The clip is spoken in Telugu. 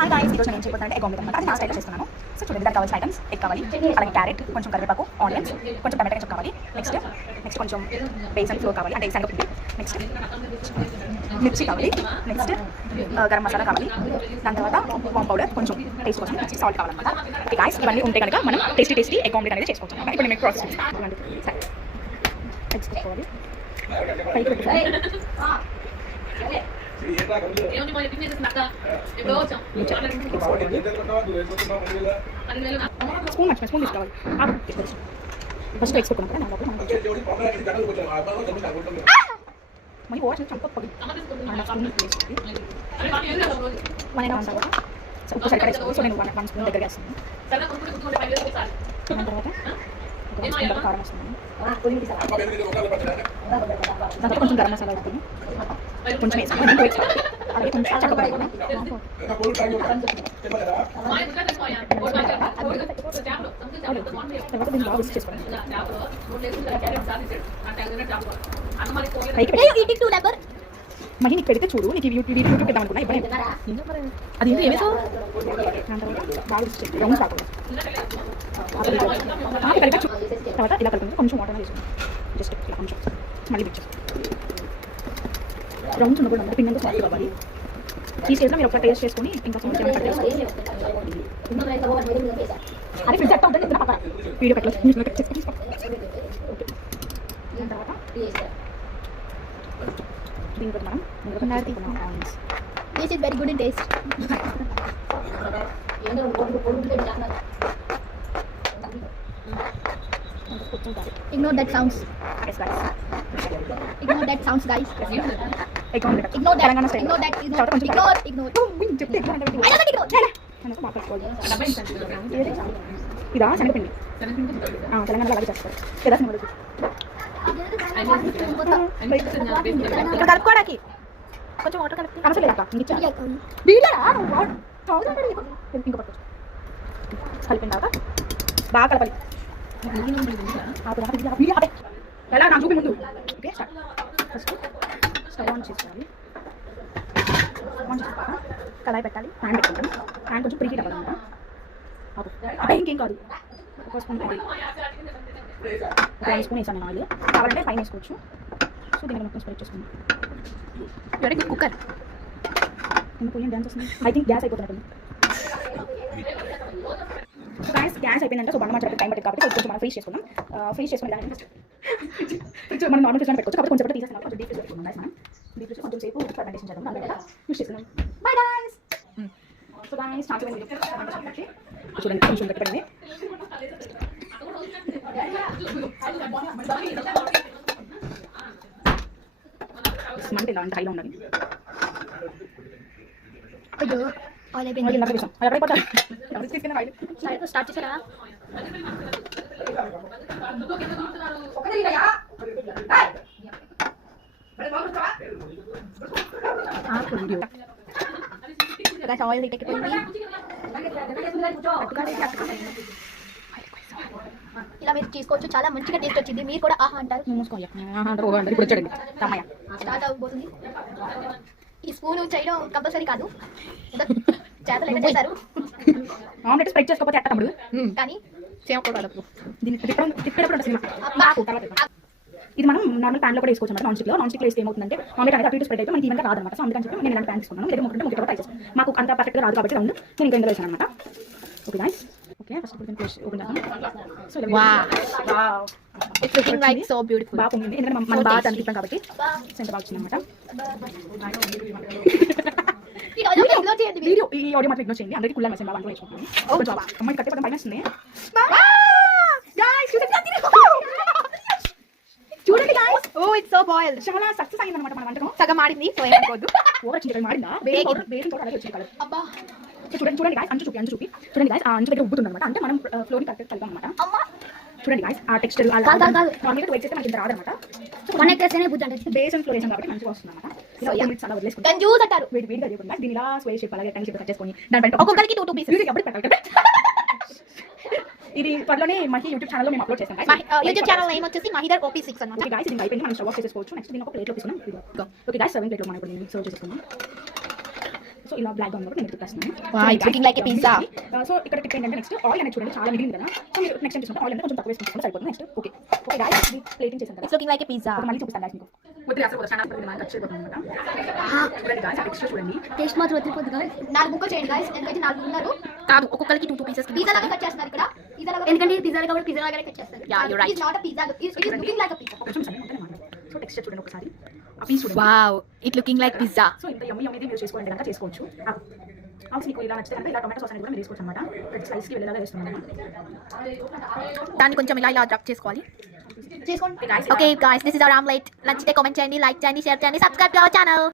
హాయ్ గాయ్స్, ఈరోజు నేను చేయబోతున్నాను ఎగ్ ఆమ్లెట్ అనమాట. అది నా స్టైల్లో చేస్తున్నాను. సో చూడండి, దానికి కావాల్సిన ఐటమ్స్ ఎగ్ కావాలి, అలాగే క్యారెట్, కొంచెం కరివేపాకు, ఆనియన్స్, కొంచెం టమాటా కెచప్ కావాలి, నెక్స్ట్ కొంచెం బేసన్ ఫ్లోర్ కావాలి, అంటే శనగపిండి, నెక్స్ట్ మిర్చి కావాలి, నెక్స్ట్ గరం మసాలా కావాలి, దాని తర్వాత వామ్ పౌడర్, కొంచెం టేస్ట్ కోసం సాల్ట్ కావాలన్నమాట. ఓకే గాయ్స్, ఇవన్నీ ఉంటే కనుక మనం టేస్టీ ఎగ్ ఆమ్లెట్ అనేది చేసుకోవచ్చు అనమాట. ఇప్పుడు నేను ప్రాసెస్ చేస్తాను. సరే, ఎగ్స్ తీసుకోవాలి, పైకి పెట్టుకోవాలి. స్పూన్ తీసుకోవాలి. ఫస్ట్ ఎగ్స్ పెట్టుకున్నాం కదా, మళ్ళీ ఓవర్ చంపొద్దు. మన ఉప్పు సరిపడా వేసుకోవాలి. సో నేను 1 స్పూన్ దగ్గర వేస్తాను. దాని తర్వాత కారం వస్తుంది, దాంట్లో కొంచెం గరం మసాలా వేస్తుంది, కొంచెం వేసుకుని అలాగే కొంచెం చక్కగా తర్వాత దీన్ని బాగా మిక్స్ చేసుకోండి. మళ్ళీ నీకు పెడితే చూడు, నీకు యూట్యూబ్ పెడదాం అనుకున్నా ఇబ్బంది అది ఏంటి ఏమేసో. దాని తర్వాత బాగా మిక్స్ చేసి రౌండ్స్ రాకూడదు. తర్వాత ఇలా కలుపుకుంటే కొంచెం వాటర్ వేసుకుంటాం, జస్ట్ ఇలా కొంచెం మళ్ళీ మిక్స్ చేస్తాం. రౌండ్స్ ఉండకూడదు, పిండి సాఫ్ట్ కావాలి. ఈ స్టేజ్లో మీరు ఒకసారి టేస్ట్ చేసుకుని ఇంకా కొంచెం కట్ చేసుకోవాలి. అదే ఫ్రిడ్జ్ అట్లా ఉంటుంది, పక్క వీడియో పెట్టలేదు. దాని తర్వాత దీనికి మనం onions. This is very good in taste. Ignore that sounds. Yes guys. Ignore that sounds, guys. Ignore that. Ignore that. Telangana style. Ignore that. Ignore. చెప్తే I don't think ignore. ఇదా శనగపిండి, తెలంగాణలో అలాగే చేస్తారు కదా. ఇక్కడ కలుపుకోవడానికి కొంచెం వాటర్ కలిపి అవసరం లేదు. కలిపిన తర్వాత బాగా కలపాలి. ఎలా నా చూపి ముందు. ఓకే, ఫస్ట్ స్టవ్ ఆన్ చేసుకోవాలి. కళాయి పెట్టాలి, ప్యాన్ పెట్టుకుంటాం. ప్యాన్ కొంచెం ప్రీహీట్ అవ్వాలన్నమాట. అప్పుడు ఇంకేం కాదు, ఒక స్పూన్ ఆయిల్, 1 స్పూన్ వేసాను నేను ఆయిల్. కావాలంటే పైన వేసుకోవచ్చు. సో దీన్ని మొత్తం స్ప్రెడ్ చేసుకుందాం. Very good cooker. ఎందుకు ఏం డ్యాన్స్ వస్తుంది? ఐ థింక్ గ్యాస్ అయిపోతున్నట్టుంది. సో గ్యాస్ అయిపోయిందంటే సో బండ చెప్పి టైం పట్టింది కాబట్టి కొంచెం మనం ఫ్రీజ్ చేసుకుందాం. ఫ్రీజ్ చేసుకుని ఫ్రిడ్జ్ మనం నార్మల్ ఫ్రిడ్జ్ పెట్టుకోవచ్చు కాబట్టి కొంచెం తీసేస్తున్నాం. కొంచెం డీప్ ఫ్రిడ్జ్ పెట్టుకుందాం. మనం డీప్ ఫ్రిడ్జ్ కొంచెం సేపు ఫర్మెంటేషన్ చేద్దాం. దాని తర్వాత యూస్ చేసుకుందాం. Bye guys. So guys start చేయండి. చూడండి కొంచెం గట్టిపడింది. మంట ఇలా అంటే హైలో ఉండాలి. స్టార్ట్ చేసారా? ఆయిల్ ఎక్కిపోయింది. ఇలా మీరు తీసుకోవచ్చు, చాలా మంచిగా టేస్ట్ వచ్చింది. మీరు కూడా ఆహా అంటారు. స్టార్ట్ అవబోతుంది. ఈ స్పూన్ చేయడం కంపల్సరీ కాదు, చేతలు ఎక్కడ చేశారు. ఆమ్లెట్ స్ప్రెడ్ చేసుకోకపోతే ఎట్ట తమ్ముడు. కానీ ఇది మనం నార్మల్ ప్యాన్ లో కూడా వేసుకోవచ్చు. నాన్ స్టిక్ లో వేస్తే ఏమవుతుందంటే ఆమ్లెట్ అనేది అటు స్ప్రెడ్ అయితే మనకి ఈవెంట్ రాదన్నమాట. సో అందుకని చెప్పి నేను ఇలాంటి ప్యాన్ తీసుకున్నాను. లేదా ముక్కలు ట్రై చేస్తాను. మాకు అంత పర్ఫెక్ట్గా రాదు కాబట్టి రౌండ్ నేను ఇంకా ఇందులో వేసాను అనమాట. Okay guys, okay first open చేద్దాం. So wow, it's looking like so beautiful. బాగా పొంగింది, ఎందుకంటే మనం బాగా అనిపిస్తాం కాబట్టి సెంటర్ బాగా వచ్చింది అనమాట. వీడియో ఈ ఆడియో మాత్రం ఇగ్నోర్ చేయండి. అందరికీ కుళ్ళ మెసేజ్ బాగా వేసుకుంటున్నాను. అమ్మాయి కట్టేపడం పైన వస్తుంది. చూడండి guys, oh it's so boiled. చాలా సక్సెస్ అయింది అనమాట మన వంటకం. సగం మాడింది, సో ఏమనుకోవద్దు. ఓవర్ చికెన్ మాడిందా? బేకింగ్ తోట అలాగే వచ్చింది కలర్. అబ్బా, చూడండి గైస్, అంచు చూపి చూడండి గైస్, ఆ అంచు దగ్గర ఉబ్బుతుంది అనమాట. అంటే మనం ఫ్లోర్ ని కరెక్ట్ కలిపాం అనమాట. చూడండి గైస్, ఆ టెక్స్చర్ నార్మల్గా వెయిట్ చేస్తే మనకి ఇంత రాదనమాట. బేసన్ ఫ్లోర్ వేసాం కాబట్టి మంచిగా వస్తుంది అనమాట. చాలా వదిలేసుకుంటాం. వేడిగా చేయకుండా దీని ఇలా స్క్వేర్ షేప్ అలాగే టెన్ షేప్ కట్ చేసుకొని దానిపైన ఒక్కొక్కరికి 2 పీసెస్ ఎప్పుడు పెట్టాలి కదా. ఇది త్వరలోనే మనకి యూట్యూబ్ ఛానల్లో మేము అప్లోడ్ చేస్తాం. యూట్యూబ్ ఛానల్ నేమ్ వచ్చేసి మహిదర్ OP6 అన్నమాట. ఓకే గైస్, ఇది అయిపోయింది. మనం స్టవ్ ఆఫ్ చేసేసుకోవచ్చు. నెక్స్ట్ దీని ఒక ప్లేట్లో తీసుకున్నాం. ఓకే గైస్, సర్వింగ్ ప్లేట్లో మనం ఇప్పుడు సర్వ్ చేసుకుందాం. సో ఇలా బ్లాక్ గా ఉన్నప్పుడు నేను తిప్పేస్తున్నాను. Wow, it's looking like a pizza. So ఇక్కడ టిప్ ఏంటంటే నెక్స్ట్ ఆయిల్ అనేది చూడండి చాలా మిగిలింది కదా. సో మీరు నెక్స్ట్ టైం చూసుకుంటే ఆయిల్ అనేది కొంచెం తక్కువ వేసుకుంటే సరిపోతుంది. నెక్స్ట్ ఓకే ఓకే గాయ్స్ ఇది ప్లేటింగ్ చేసాం కదా. It's looking like a pizza. ఒక మళ్ళీ చూపిస్తాను గాయ్స్ మీకు. వద్దు అసలు వద్దు చాలా పడుతుంది నాకు చేయబోతుంది అన్నమాట. చూడండి గాయ్స్ టెక్స్చర్ చూడండి. టేస్ట్ మాత్రం వదిలిపోద్ది గాయ్స్. 4 ముక్కలు చేయండి గాయ్స్. ఎందుకంటే 4 ఉన్నారు. కాదు ఒక్కొక్కరికి 2 పీసెస్ పిజ్జా లాగా కట్ చేస్తున్నారు ఇక్కడ. పిజ్జా లాగా ఎందుకంటే పిజ్జా లాగా పిజ్జా లాగానే కట్ చేస్తారు. Yeah, you're right. It's not a pizza. It is looking like a pizza. ఒక నిమిషం ఉంటే మాట. సో టెక్స్చర్ చూడండి ఒకసారి. ఆ పీస్ చూడండి. Wow, it looking like pizza. So ఇంత యమ్మీ యమ్మీ మీరు చేసుకోవాలంటే కనుక చేసుకోవచ్చు. ఆల్సో మీకు ఇలా నచ్చితే కనుక ఇలా టొమాటో సాస్ అనేది కూడా మీరు వేసుకోవచ్చు అనమాట. ప్రతి స్లైస్కి వెళ్ళేలాగా వేస్తున్నాను. దాన్ని కొంచెం ఇలా డ్రాప్ చేసుకోవాలి. చేసుకోండి. Okay guys, this is our omelette. నచ్చితే కామెంట్ చేయండి, లైక్ చేయండి, షేర్ చేయండి, సబ్స్క్రైబ్ టు అవర్ ఛానల్.